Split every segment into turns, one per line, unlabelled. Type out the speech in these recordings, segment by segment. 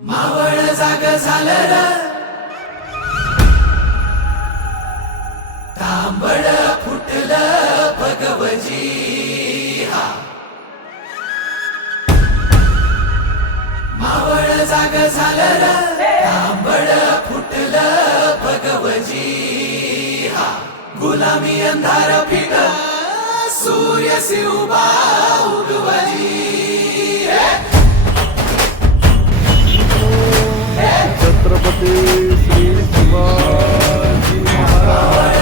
मावळ जाग झालं र. तांबड फुटलं भगवजी हा मावळ जाग झालं र. तांबड फुटलं भगवजी हा गुलामी अंधार फिट सूर्य शिवबा उगवजी.
छत्रपती श्री शिवाजी महाराज.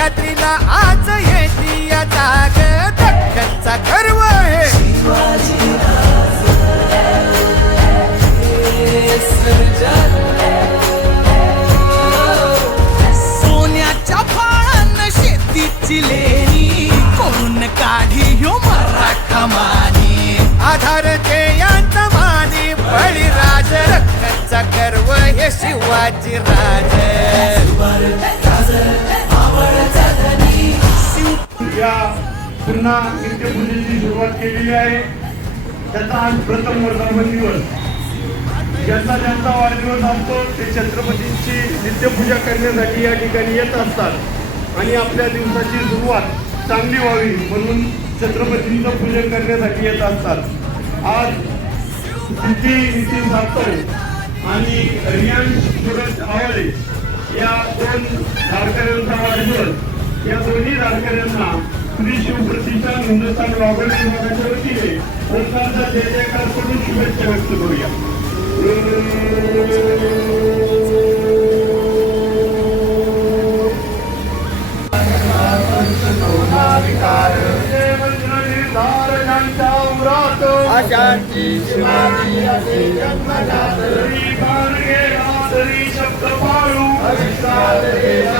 सह्याद्रीला आज येती या जाग. दख्खनचा गर्व आहे.
सोन्याच्या फाळानं शेतीची लेणी. करून काढी ह्यो मराठा मानी.
आधार यांचा मानी. बळीराज रक्ताचा गर्व हे शिवाजी राज.
या पुन्हा नित्यपूजेची सुरुवात केलेली आहे. त्याचा आज प्रथम वर्धापन दिवस ज्यांचा ज्यांचा वाढदिवस असतो ते छत्रपतींची नित्यपूजा करण्यासाठी या ठिकाणी येत असतात. आणि आपल्या दिवसाची सुरुवात चांगली व्हावी म्हणून छत्रपतींचं पूजन करण्यासाठी येत असतात. आज सिद्धी नितीन सातव आणि रियान सुरज आवाले या दोन धारकऱ्यांचा वाढदिवस या दोन्ही धारकऱ्यांना श्री शिवप्रतिष्ठान हिंदुस्थान लॉगर विभागाच्या वतीने ओंकारचा जय जयकार करून शुभेच्छा व्यक्त करूया.
अशांती शिवाजी
बाण गेला तरी Salve,